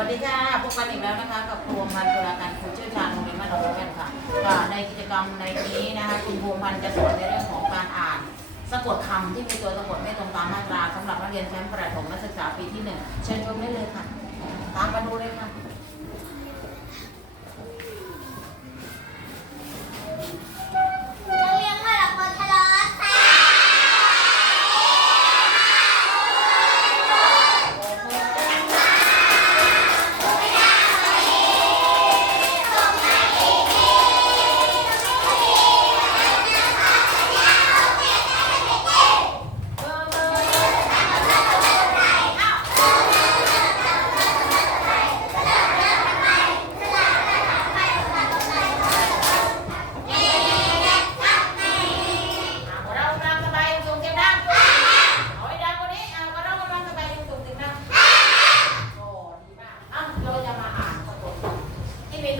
วัสดีค่ะพบกันอีกแล้วนะคะ กับครูพันธ์ตุลาการครูเชี่ยวชาญโรงเรียนบ้านหนองบัวแก่นค่ะก็ในกิจกรรมในนี้นะคะคุณภูมิพันธ์จะสอนในเรื่องของการอ่าน สะกดคำที่มีตัวสะกดไม่ตรงตามมาตราสำหรับนักเรียนชั้นประถมนักศึกษาปีที่หนึ่งเชิญชมได้เลยค่ะ ตามมาดูเลยค่ะ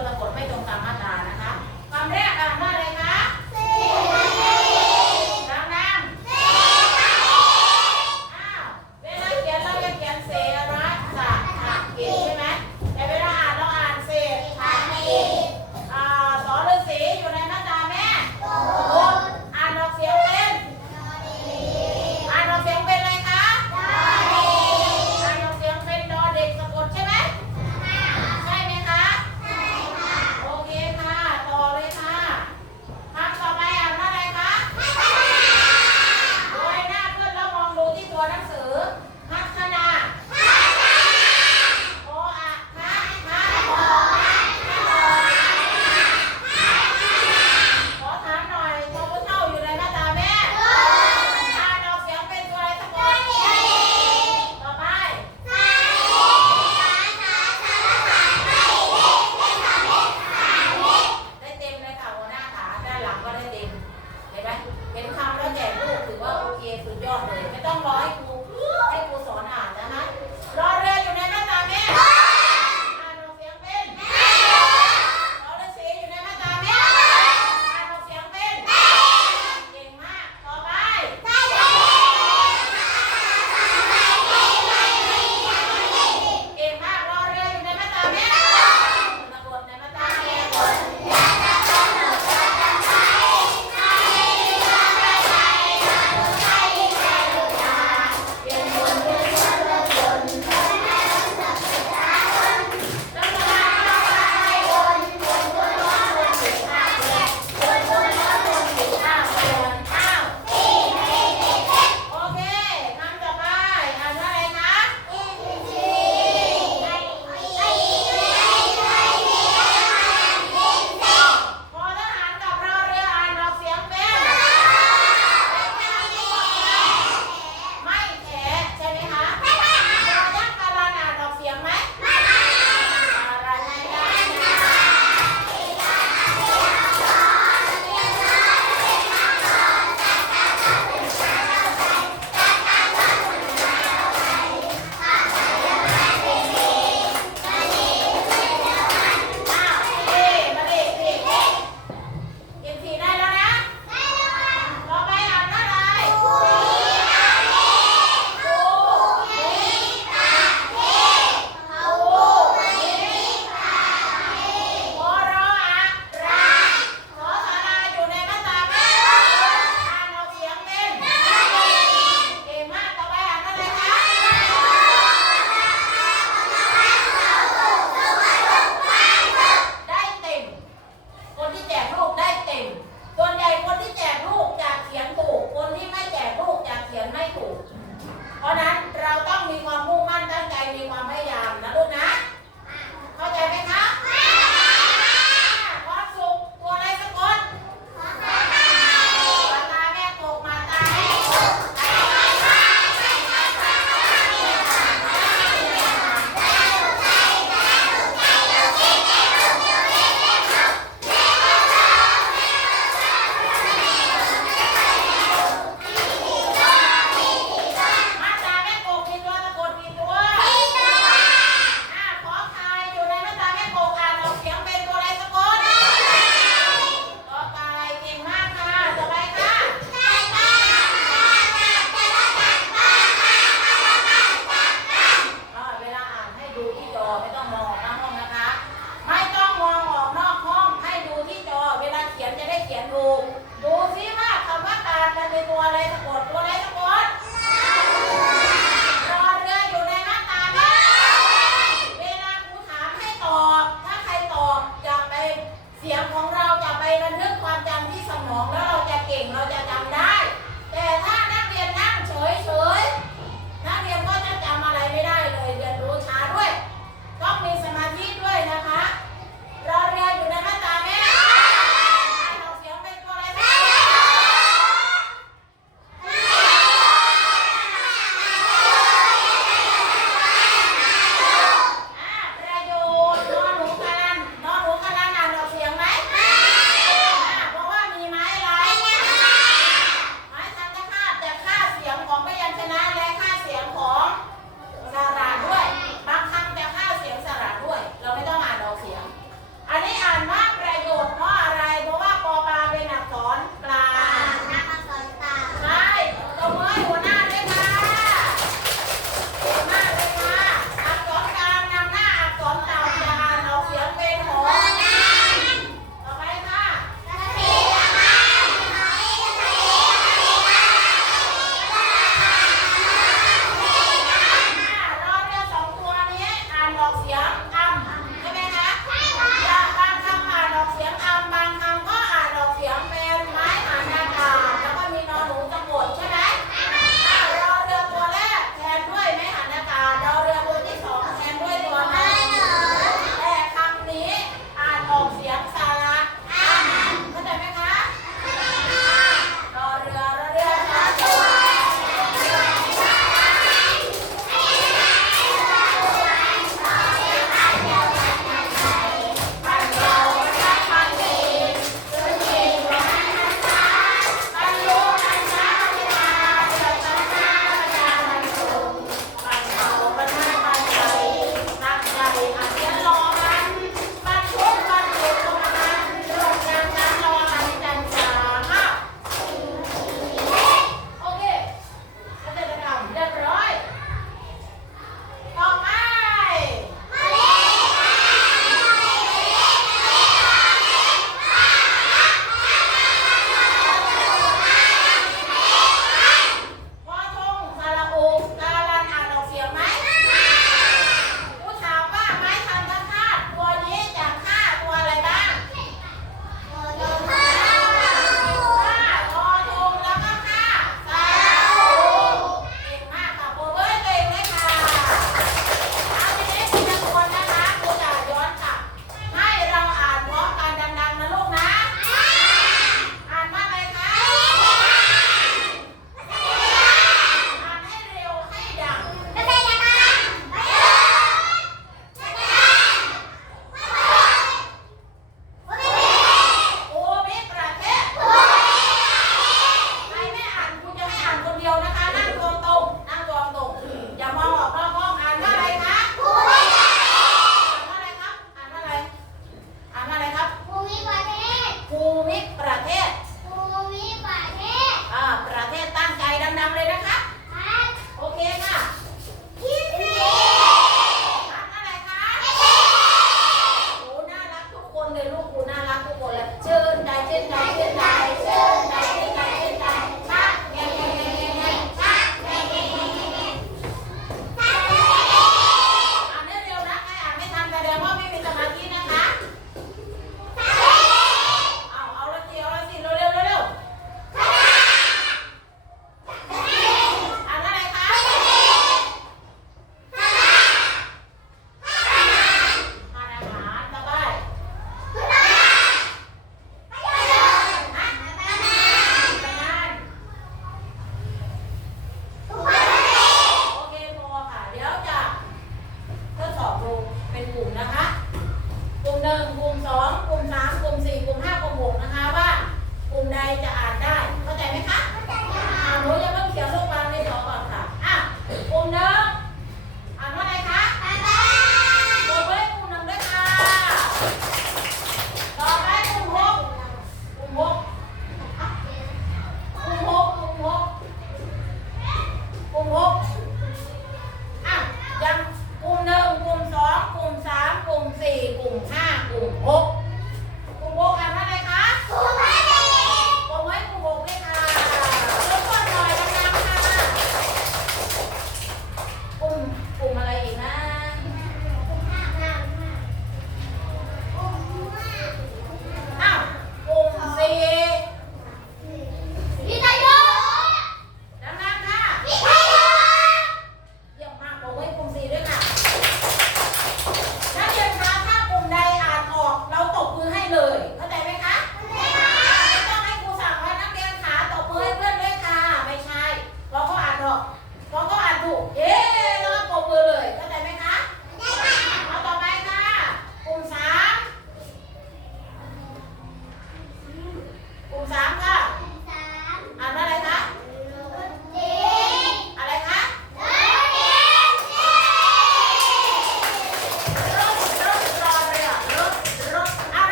lo van.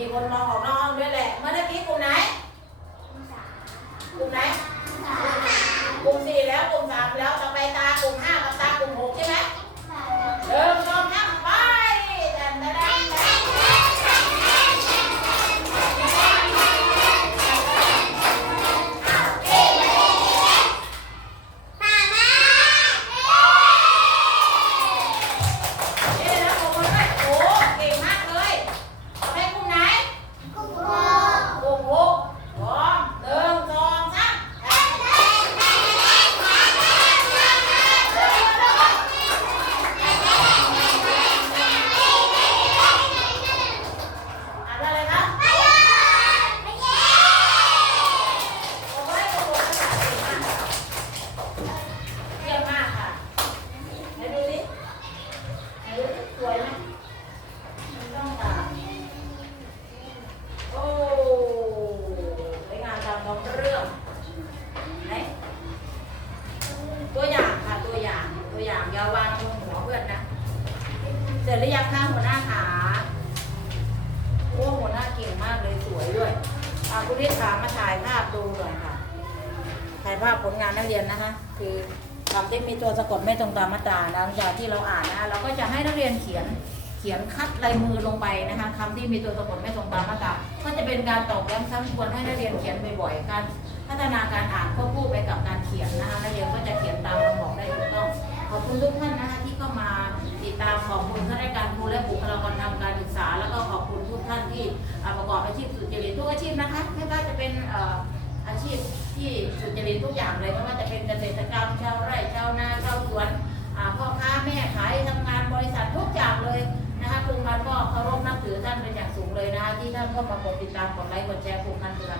มีคนมองออกนอกห้องด้วยแหละ เมื่อกี้ เรียนนะคะ คือคำที่มีตัวสะกดไม่ตรงตามมาตราหลังจากที่เราอ่านนะคะเราก็จะให้นักเรียนเขียนเขียนคัดลายมือลงไปนะคะคำที่มีตัวสะกดไม่ตรงตามมาตราก็จะเป็นการตอกย้ำซ้ำทวนให้นักเรียนเขียนบ่อยๆการพัฒนาการอ่านควบคู่ไปกับการเขียนนะคะนักเรียนก็จะเขียนตามคำบอกได้ถูกต้องขอบคุณทุกท่านนะคะที่เข้ามาติดตามขอบคุณข้าราชการครูและบุคลากรทางการศึกษา แล้วก็ขอบคุณทุกท่านที่ประกอบอาชีพสุจริตทุกอาชีพนะคะไม่ว่าจะเป็นเอาชีพที่สุจริตทุกอย่างเลยไม่ว่าจะเป็นเกษตรกรรมชาวไร่ชาวนาชาวสวนพ่อค้าแม่ขายทำงานบริษัททุกอย่างเลยนะคะกลุ่มมันก็เคารพนับถือท่านเป็นอย่างสูงเลยนะคะที่ท่านก็มากดติดตามกดไลค์กดแชร์กลุ่มมันตุลากันนะ